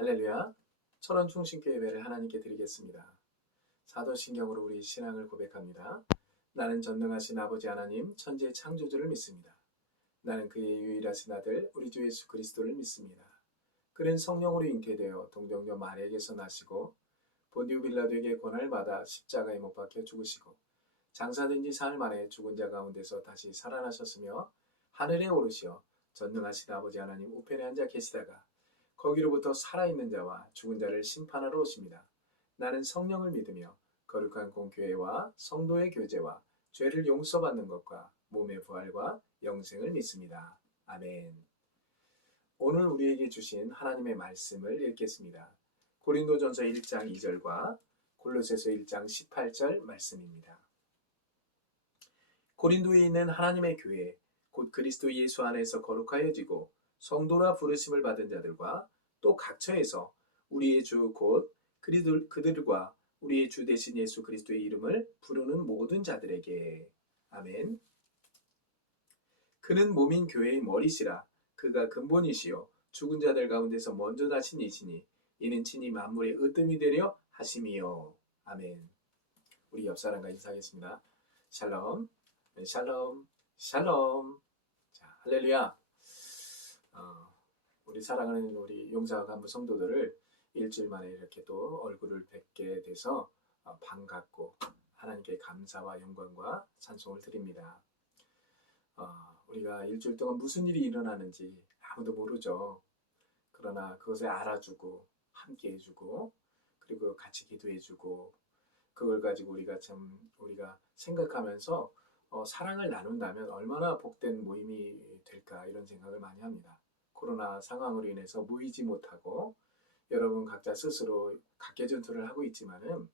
할렐루야. 철원 충신교회 예배를 하나님께 드리겠습니다. 사도신경으로 우리 신앙을 고백합니다. 나는 전능하신 아버지 하나님 천지의 창조주를 믿습니다. 나는 그의 유일하신 아들 우리 주 예수 그리스도를 믿습니다. 그는 성령으로 잉태되어 동정녀 마리아에게서 나시고 본디오 빌라도에게 고난을 받아 십자가에 못 박혀 죽으시고 장사된 지 사흘 만에 죽은 자 가운데서 다시 살아나셨으며 하늘에 오르시어 전능하신 아버지 하나님 우편에 앉아 계시다가 거기로부터 살아있는 자와 죽은 자를 심판하러 오십니다. 나는 성령을 믿으며 거룩한 공교회와 성도의 교제와 죄를 용서받는 것과 몸의 부활과 영생을 믿습니다. 아멘. 오늘 우리에게 주신 하나님의 말씀을 읽겠습니다. 고린도전서 1장 2절과 골로새서 1장 18절 말씀입니다. 고린도에 있는 하나님의 교회, 곧 그리스도 예수 안에서 거룩하여지고 성도라 부르심을 받은 자들과 또 각처에서 우리의 주 곧 그들과 우리의 주 되신 예수 그리스도의 이름을 부르는 모든 자들에게 아멘. 그는 몸인 교회의 머리시라. 그가 근본이시요 죽은 자들 가운데서 먼저 나신 이시니 이는 친히 만물의 으뜸이 되려 하심이요. 아멘. 우리 옆 사람과 인사하겠습니다. 샬롬, 샬롬, 샬롬. 자, 할렐루야. 우리 사랑하는 우리 용사 간부 성도들을 일주일 만에 이렇게 또 얼굴을 뵙게 돼서 반갑고 하나님께 감사와 영광과 찬송을 드립니다. 우리가 일주일 동안 무슨 일이 일어나는지 아무도 모르죠. 그러나 그것을 알아주고 함께 해주고 그리고 같이 기도해주고 그걸 가지고 우리가 생각하면서 사랑을 나눈다면 얼마나 복된 모임이 될까 이런 생각을 많이 합니다. 코로나 상황으로 인해서 모이지 못하고 여러분 각자 스스로 각계전투를 하고 있지만은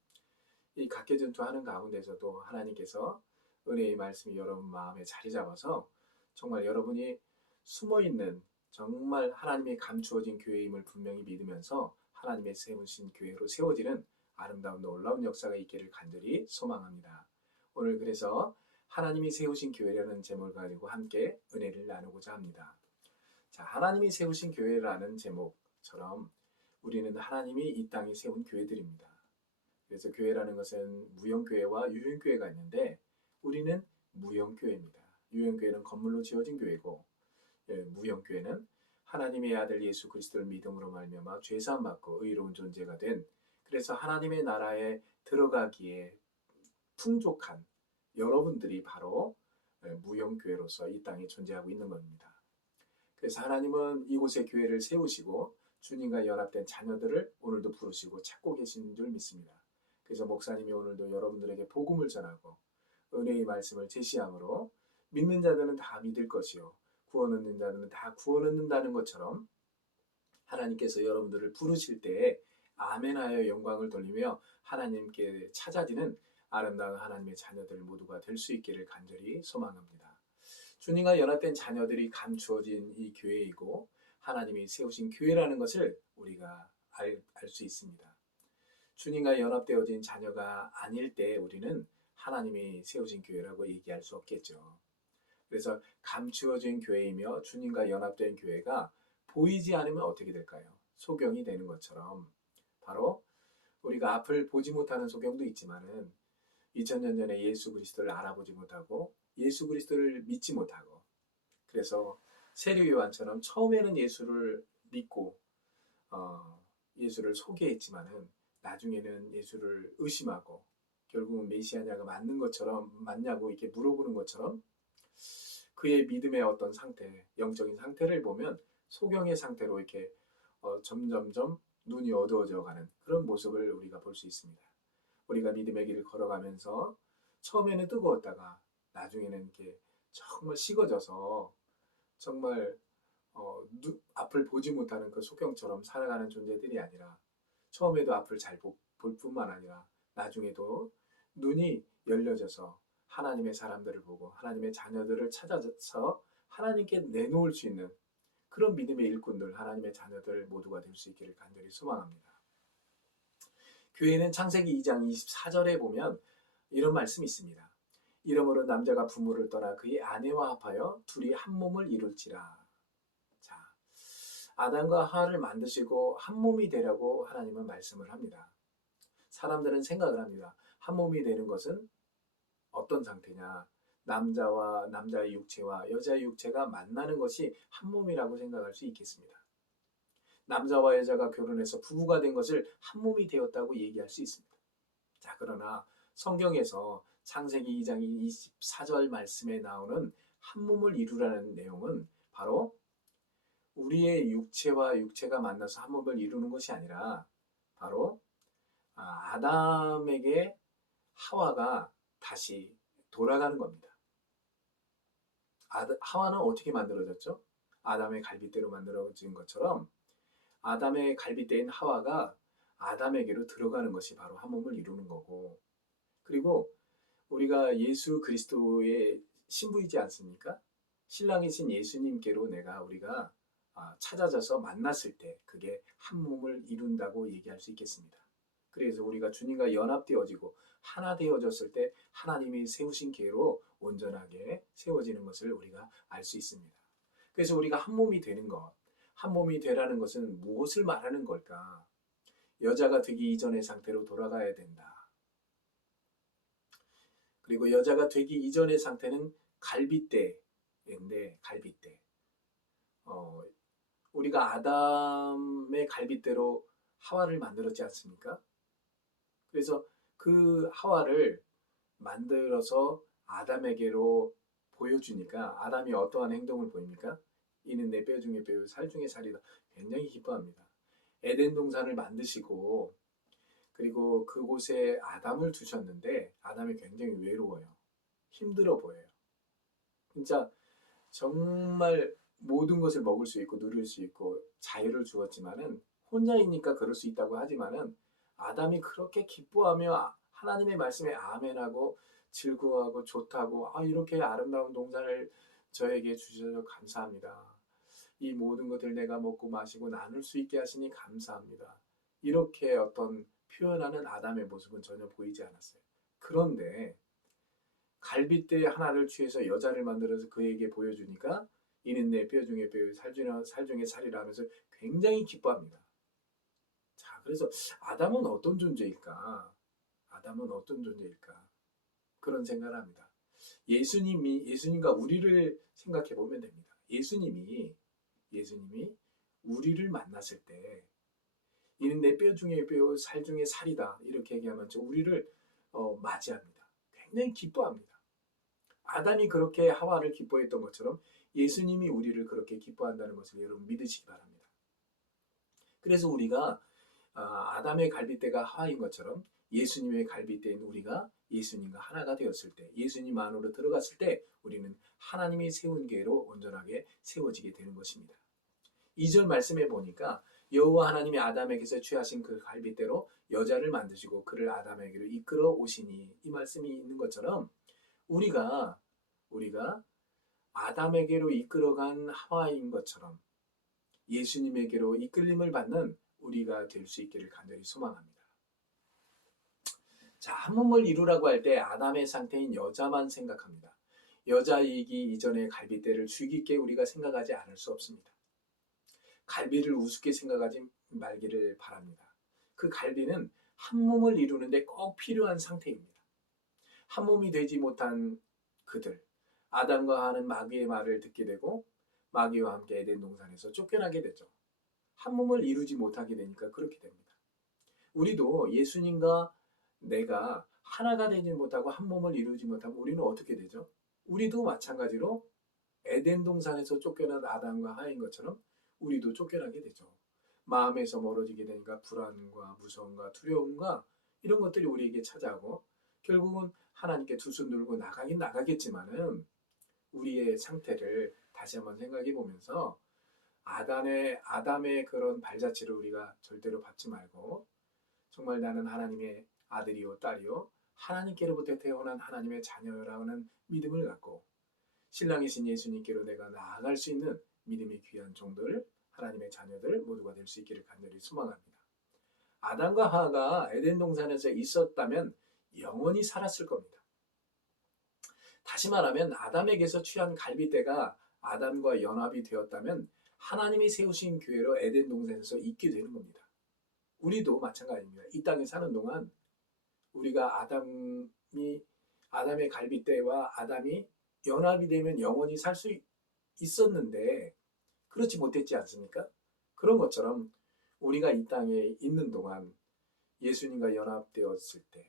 이 각계전투 하는 가운데서도 하나님께서 은혜의 말씀이 여러분 마음에 자리 잡아서 정말 여러분이 숨어있는 정말 하나님의 감추어진 교회임을 분명히 믿으면서 하나님의 세우신 교회로 세워지는 아름다운 놀라운 역사가 있기를 간절히 소망합니다. 오늘 그래서 하나님이 세우신 교회라는 제목을 가지고 함께 은혜를 나누고자 합니다. 자, 하나님이 세우신 교회라는 제목처럼 우리는 하나님이 이 땅에 세운 교회들입니다. 그래서 교회라는 것은 무형교회와 유형교회가 있는데 우리는 무형교회입니다. 유형교회는 건물로 지어진 교회고 무형교회는 하나님의 아들 예수 그리스도를 믿음으로 말미암아 죄사함 받고 의로운 존재가 된 그래서 하나님의 나라에 들어가기에 풍족한 여러분들이 바로 무형교회로서 이 땅에 존재하고 있는 겁니다. 그래서 하나님은 이곳에 교회를 세우시고 주님과 연합된 자녀들을 오늘도 부르시고 찾고 계신 줄 믿습니다. 그래서 목사님이 오늘도 여러분들에게 복음을 전하고 은혜의 말씀을 제시함으로 믿는 자들은 다 믿을 것이요 구원 얻는 자들은 다 구원 얻는다는 것처럼 하나님께서 여러분들을 부르실 때에 아멘하여 영광을 돌리며 하나님께 찾아지는 아름다운 하나님의 자녀들 모두가 될 수 있기를 간절히 소망합니다. 주님과 연합된 자녀들이 감추어진 이 교회이고 하나님이 세우신 교회라는 것을 우리가 알 수 있습니다. 주님과 연합되어진 자녀가 아닐 때 우리는 하나님이 세우신 교회라고 얘기할 수 없겠죠. 그래서 감추어진 교회이며 주님과 연합된 교회가 보이지 않으면 어떻게 될까요? 소경이 되는 것처럼 바로 우리가 앞을 보지 못하는 소경도 있지만은 2000년 전에 예수 그리스도를 알아보지 못하고 예수 그리스도를 믿지 못하고 그래서 세례 요한처럼 처음에는 예수를 믿고 예수를 소개했지만은 나중에는 예수를 의심하고 결국은 메시아냐가 맞냐고 이렇게 물어보는 것처럼 그의 믿음의 어떤 상태, 영적인 상태를 보면 소경의 상태로 이렇게 점점점 눈이 어두워져 가는 그런 모습을 우리가 볼 수 있습니다. 우리가 믿음의 길을 걸어가면서 처음에는 뜨거웠다가 나중에는 이렇게 정말 식어져서 정말 앞을 보지 못하는 그 소경처럼 살아가는 존재들이 아니라 처음에도 앞을 잘 볼 뿐만 아니라 나중에도 눈이 열려져서 하나님의 사람들을 보고 하나님의 자녀들을 찾아서 하나님께 내놓을 수 있는 그런 믿음의 일꾼들, 하나님의 자녀들 모두가 될 수 있기를 간절히 소망합니다. 교회는 창세기 2장 24절에 보면 이런 말씀이 있습니다. 이러므로 남자가 부모를 떠나 그의 아내와 합하여 둘이 한 몸을 이룰지라. 자, 아담과 하와를 만드시고 한 몸이 되라고 하나님은 말씀을 합니다. 사람들은 생각을 합니다. 한 몸이 되는 것은 어떤 상태냐? 남자와 남자의 육체와 여자의 육체가 만나는 것이 한 몸이라고 생각할 수 있겠습니다. 남자와 여자가 결혼해서 부부가 된 것을 한 몸이 되었다고 얘기할 수 있습니다. 자, 그러나 성경에서 창세기 2장 24절 말씀에 나오는 한 몸을 이루라는 내용은 바로 우리의 육체와 육체가 만나서 한 몸을 이루는 것이 아니라 바로 아담에게 하와가 다시 돌아가는 겁니다. 하와는 어떻게 만들어졌죠? 아담의 갈빗대로 만들어진 것처럼 아담의 갈빗대인 하와가 아담에게로 들어가는 것이 바로 한 몸을 이루는 거고, 그리고 우리가 예수 그리스도의 신부이지 않습니까? 신랑이신 예수님께로 우리가 찾아져서 만났을 때 그게 한 몸을 이룬다고 얘기할 수 있겠습니다. 그래서 우리가 주님과 연합되어지고 하나 되어졌을 때 하나님이 세우신 계로 온전하게 세워지는 것을 우리가 알 수 있습니다. 그래서 우리가 한 몸이 되는 것, 한 몸이 되라는 것은 무엇을 말하는 걸까? 여자가 되기 이전의 상태로 돌아가야 된다. 그리고 여자가 되기 이전의 상태는 갈빗대인데, 갈빗대. 우리가 아담의 갈빗대로 하와를 만들었지 않습니까? 그래서 그 하와를 만들어서 아담에게로 보여주니까 아담이 어떠한 행동을 보입니까? 이는 내 뼈 중에 뼈요 살 중에 살이다. 굉장히 기뻐합니다. 에덴 동산을 만드시고 그리고 그곳에 아담을 두셨는데 아담이 굉장히 외로워요. 힘들어 보여요. 진짜 정말 모든 것을 먹을 수 있고 누릴 수 있고 자유를 주었지만은 혼자이니까 그럴 수 있다고 하지만은 아담이 그렇게 기뻐하며 하나님의 말씀에 아멘하고 즐거워하고 좋다고 이렇게 아름다운 동산을 저에게 주셔서 감사합니다. 이 모든 것을 내가 먹고 마시고 나눌 수 있게 하시니 감사합니다. 이렇게 어떤 표현하는 아담의 모습은 전혀 보이지 않았어요. 그런데 갈빗대 하나를 취해서 여자를 만들어서 그에게 보여주니까 이는 내 뼈 중에 뼈, 살 중에 살이라 하면서 굉장히 기뻐합니다. 자, 그래서 아담은 어떤 존재일까? 아담은 어떤 존재일까? 그런 생각을 합니다. 예수님과 우리를 생각해 보면 됩니다. 예수님이 우리를 만났을 때 이는 내 뼈 중에 뼈, 살 중에 살이다 이렇게 얘기하면 우리를 맞이합니다. 굉장히 기뻐합니다. 아담이 그렇게 하와를 기뻐했던 것처럼 예수님이 우리를 그렇게 기뻐한다는 것을 여러분 믿으시기 바랍니다. 그래서 우리가 아담의 갈빗대가 하와인 것처럼 예수님의 갈빗대인 우리가 예수님과 하나가 되었을 때, 예수님 안으로 들어갔을 때 우리는 하나님이 세운 계로 온전하게 세워지게 되는 것입니다. 2절 말씀에 보니까 여호와 하나님이 아담에게서 취하신 그 갈빗대로 여자를 만드시고 그를 아담에게로 이끌어 오시니, 이 말씀이 있는 것처럼 우리가 아담에게로 이끌어간 하와인 것처럼 예수님에게로 이끌림을 받는 우리가 될 수 있기를 간절히 소망합니다. 자, 한 몸을 이루라고 할 때 아담의 상태인 여자만 생각합니다. 여자이기 이전에 갈빗대를 주의 깊게 우리가 생각하지 않을 수 없습니다. 갈비를 우습게 생각하지 말기를 바랍니다. 그 갈비는 한 몸을 이루는데 꼭 필요한 상태입니다. 한 몸이 되지 못한 그들, 아담과 하와는 마귀의 말을 듣게 되고 마귀와 함께 에덴 동산에서 쫓겨나게 되죠. 한 몸을 이루지 못하게 되니까 그렇게 됩니다. 우리도 예수님과 내가 하나가 되지 못하고 한 몸을 이루지 못하면 우리는 어떻게 되죠? 우리도 마찬가지로 에덴 동산에서 쫓겨난 아담과 하와인 것처럼 우리도 쫓겨나게 되죠. 마음에서 멀어지게 되니까 불안과 무서움과 두려움과 이런 것들이 우리에게 찾아오고 결국은 하나님께 두 손 들고 나가긴 나가겠지만은 우리의 상태를 다시 한번 생각해 보면서 아담의 그런 발자취를 우리가 절대로 받지 말고 정말 나는 하나님의 아들이요 딸이요 하나님께로부터 태어난 하나님의 자녀라는 믿음을 갖고 신랑이신 예수님께로 내가 나아갈 수 있는 믿음이 귀한 종들, 하나님의 자녀들 모두가 될 수 있기를 간절히 소망합니다. 아담과 하와가 에덴 동산에서 있었다면 영원히 살았을 겁니다. 다시 말하면 아담에게서 취한 갈빗대가 아담과 연합이 되었다면 하나님이 세우신 교회로 에덴 동산에서 있게 되는 겁니다. 우리도 마찬가지입니다. 이 땅에 사는 동안 우리가 아담의 갈빗대와 아담이 연합이 되면 영원히 살 수 있었는데 그렇지 못했지 않습니까? 그런 것처럼 우리가 이 땅에 있는 동안 예수님과 연합되었을 때,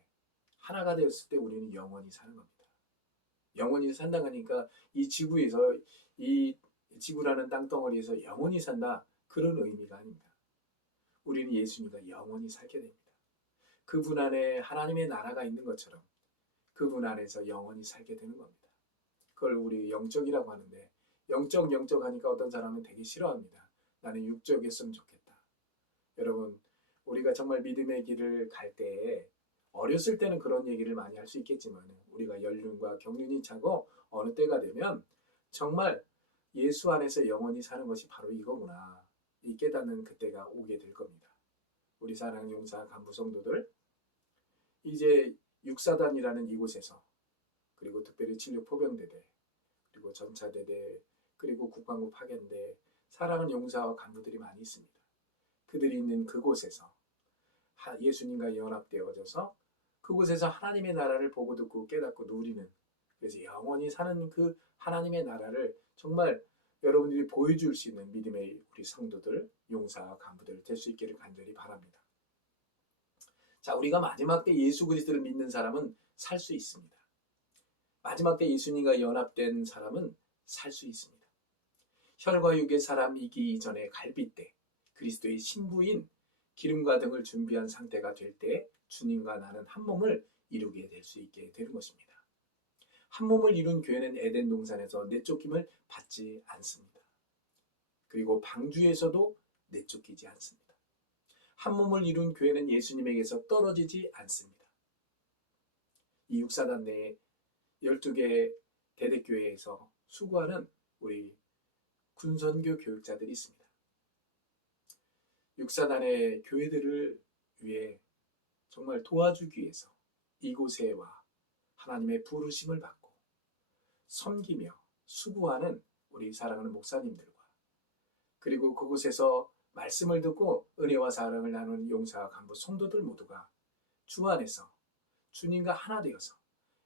하나가 되었을 때 우리는 영원히 사는 겁니다. 영원히 산다고 하니까 이 지구에서, 이 지구라는 땅덩어리에서 영원히 산다, 그런 의미가 아닙니다. 우리는 예수님과 영원히 살게 됩니다. 그분 안에 하나님의 나라가 있는 것처럼 그분 안에서 영원히 살게 되는 겁니다. 그걸 우리 영적이라고 하는데, 영적 하니까 어떤 사람은 되게 싫어합니다. 나는 육적이었으면 좋겠다. 여러분, 우리가 정말 믿음의 길을 갈 때에 어렸을 때는 그런 얘기를 많이 할 수 있겠지만 우리가 연륜과 경륜이 차고 어느 때가 되면 정말 예수 안에서 영원히 사는 것이 바로 이거구나, 이 깨닫는 그때가 오게 될 겁니다. 우리 사랑하는 용사 간부 성도들, 이제 육사단이라는 이곳에서, 그리고 특별히 76 포병대대, 그리고 전차대대, 그리고 국방부 파견대, 사랑하는 용사와 간부들이 많이 있습니다. 그들이 있는 그곳에서 예수님과 연합되어져서 그곳에서 하나님의 나라를 보고 듣고 깨닫고 누리는, 그래서 영원히 사는 그 하나님의 나라를 정말 여러분들이 보여줄 수 있는 믿음의 우리 성도들, 용사와 간부들 될 수 있기를 간절히 바랍니다. 자, 우리가 마지막 때 예수 그리스도를 믿는 사람은 살 수 있습니다. 마지막 때 예수님과 연합된 사람은 살 수 있습니다. 혈과 육의 사람이기 이전에 갈빗대, 그리스도의 신부인 기름과 등을 준비한 상태가 될 때 주님과 나는 한 몸을 이루게 될 수 있게 되는 것입니다. 한 몸을 이룬 교회는 에덴 동산에서 내쫓김을 받지 않습니다. 그리고 방주에서도 내쫓기지 않습니다. 한 몸을 이룬 교회는 예수님에게서 떨어지지 않습니다. 이 육사단 내에 12개 대대교회에서 수고하는 우리 군선교 교육자들이 있습니다. 육사단의 교회들을 위해 정말 도와주기 위해서 이곳에 와 하나님의 부르심을 받고 섬기며 수고하는 우리 사랑하는 목사님들과, 그리고 그곳에서 말씀을 듣고 은혜와 사랑을 나누는 용사와 간부 성도들 모두가 주 안에서 주님과 하나 되어서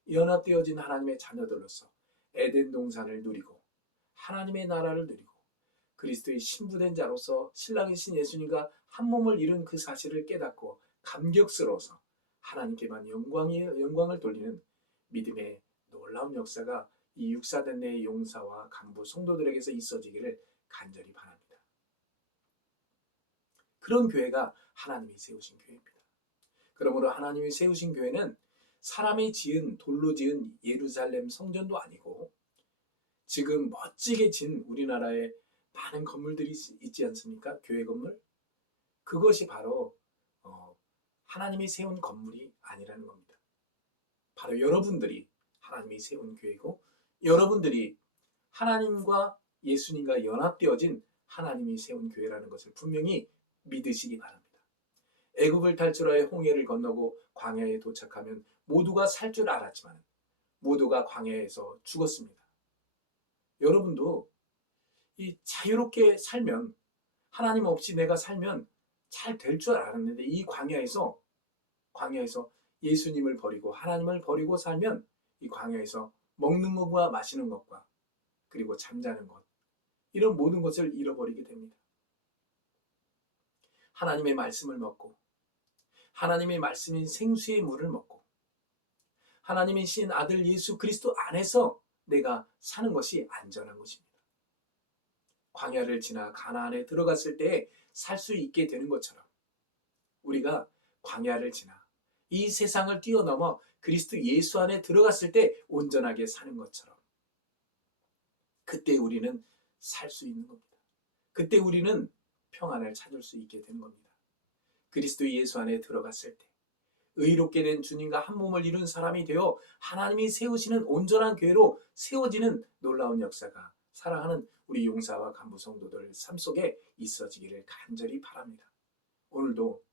연합되어진 하나님의 자녀들로서 에덴 동산을 누리고 하나님의 나라를 누리고 그리스도의 신부된 자로서 신랑이신 예수님과 한 몸을 이룬 그 사실을 깨닫고 감격스러워서 하나님께만 영광을 돌리는 믿음의 놀라운 역사가 이 육사단 내의 용사와 간부 성도들에게서 있어지기를 간절히 바랍니다. 그런 교회가 하나님이 세우신 교회입니다. 그러므로 하나님이 세우신 교회는 사람이 지은, 돌로 지은 예루살렘 성전도 아니고 지금 멋지게 진 우리나라에 많은 건물들이 있지 않습니까? 교회 건물? 그것이 바로 하나님이 세운 건물이 아니라는 겁니다. 바로 여러분들이 하나님이 세운 교회고, 여러분들이 하나님과 예수님과 연합되어진 하나님이 세운 교회라는 것을 분명히 믿으시기 바랍니다. 애굽을 탈출하여 홍해를 건너고 광야에 도착하면 모두가 살 줄 알았지만 모두가 광야에서 죽었습니다. 여러분도 이 자유롭게 살면, 하나님 없이 내가 살면 잘 될 줄 알았는데 이 광야에서 예수님을 버리고 하나님을 버리고 살면 이 광야에서 먹는 것과 마시는 것과 그리고 잠자는 것, 이런 모든 것을 잃어버리게 됩니다. 하나님의 말씀을 먹고 하나님의 말씀인 생수의 물을 먹고 하나님의 신 아들 예수 그리스도 안에서 내가 사는 것이 안전한 것입니다. 광야를 지나 가나안에 들어갔을 때 살 수 있게 되는 것처럼 우리가 광야를 지나 이 세상을 뛰어넘어 그리스도 예수 안에 들어갔을 때 온전하게 사는 것처럼 그때 우리는 살 수 있는 겁니다. 그때 우리는 평안을 찾을 수 있게 되는 겁니다. 그리스도 예수 안에 들어갔을 때 의롭게 된 주님과 한 몸을 이룬 사람이 되어 하나님이 세우시는 온전한 교회로 세워지는 놀라운 역사가 사랑하는 우리 용사와 간부 성도들 삶 속에 있어지기를 간절히 바랍니다. 오늘도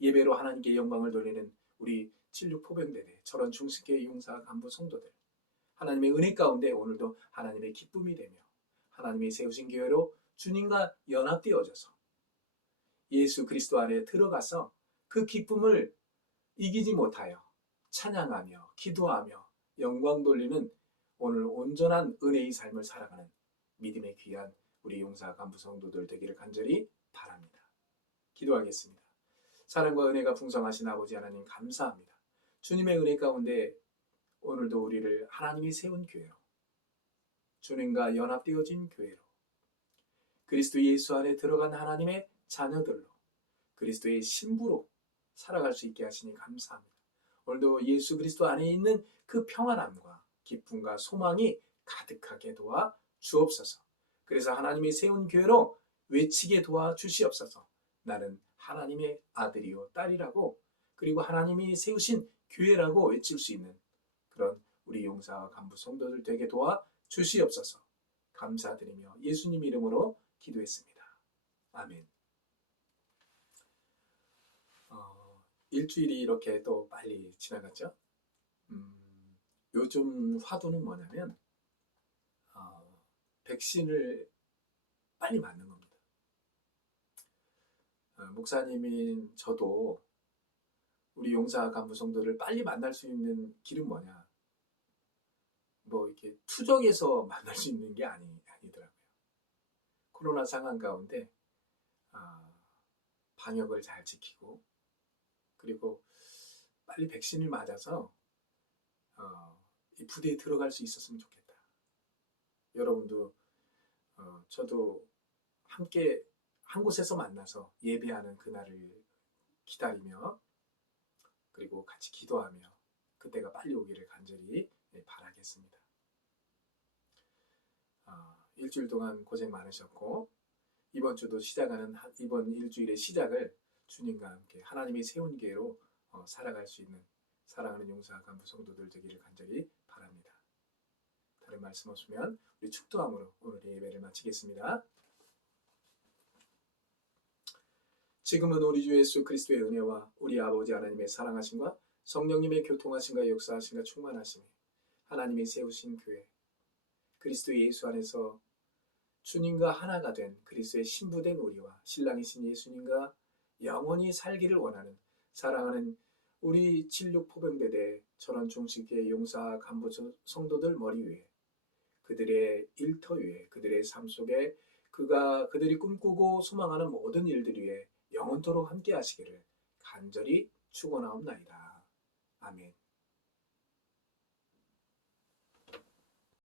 예배로 하나님께 영광을 돌리는 우리 76 포병대대 철원 중식회 용사 간부 성도들, 하나님의 은혜 가운데 오늘도 하나님의 기쁨이 되며 하나님이 세우신 교회로 주님과 연합되어져서 예수 그리스도 안에 들어가서 그 기쁨을 이기지 못하여 찬양하며 기도하며 영광 돌리는 오늘 온전한 은혜의 삶을 살아가는 믿음의 귀한 우리 용사 간부 성도들 되기를 간절히 바랍니다. 기도하겠습니다. 사랑과 은혜가 풍성하신 아버지 하나님 감사합니다. 주님의 은혜 가운데 오늘도 우리를 하나님이 세운 교회로, 주님과 연합되어진 교회로, 그리스도 예수 안에 들어간 하나님의 자녀들로, 그리스도의 신부로 살아갈 수 있게 하시니 감사합니다. 오늘도 예수 그리스도 안에 있는 그 평안함과 기쁨과 소망이 가득하게 도와 주옵소서. 그래서 하나님이 세운 교회로 외치게 도와 주시옵소서. 나는 하나님의 아들이요 딸이라고, 그리고 하나님이 세우신 교회라고 외칠 수 있는 그런 우리 용사와 간부 성도들 되게 도와 주시옵소서. 감사드리며 예수님 이름으로 기도했습니다. 아멘. 일주일이 이렇게 또 빨리 지나갔죠. 요즘 화두는 뭐냐면 백신을 빨리 맞는 겁니다. 목사님인 저도 우리 용사 간부 성도를 빨리 만날 수 있는 길은 뭐냐? 뭐 이렇게 투정해서 만날 수 있는 게 아니더라고요. 코로나 상황 가운데 방역을 잘 지키고, 그리고 빨리 백신을 맞아서 이 부대에 들어갈 수 있었으면 좋겠다. 여러분도 저도 함께 한 곳에서 만나서 예배하는 그날을 기다리며, 그리고 같이 기도하며 그때가 빨리 오기를 간절히 바라겠습니다. 일주일 동안 고생 많으셨고, 이번 주도 시작하는 이번 일주일의 시작을 주님과 함께 하나님이 세운 교회로 살아갈 수 있는 사랑하는 용사 간부 성도들 되기를 간절히 바랍니다. 다른 말씀 없으면 우리 축도함으로 오늘의 예배를 마치겠습니다. 지금은 우리 주 예수 그리스도의 은혜와 우리 아버지 하나님의 사랑하심과 성령님의 교통하심과 역사하심과 충만하심이 하나님이 세우신 교회, 그리스도 예수 안에서 주님과 하나가 된 그리스도의 신부된 우리와 신랑이신 예수님과 영원히 살기를 원하는 사랑하는 우리 76 포병대대 전원 중식회 용사 간부 성도들 머리 위에, 그들의 일터 위에, 그들의 삶 속에 그들이 꿈꾸고 소망하는 모든 일들 위에 영원토록 함께 하시기를 간절히 축원하옵나이다. 아멘.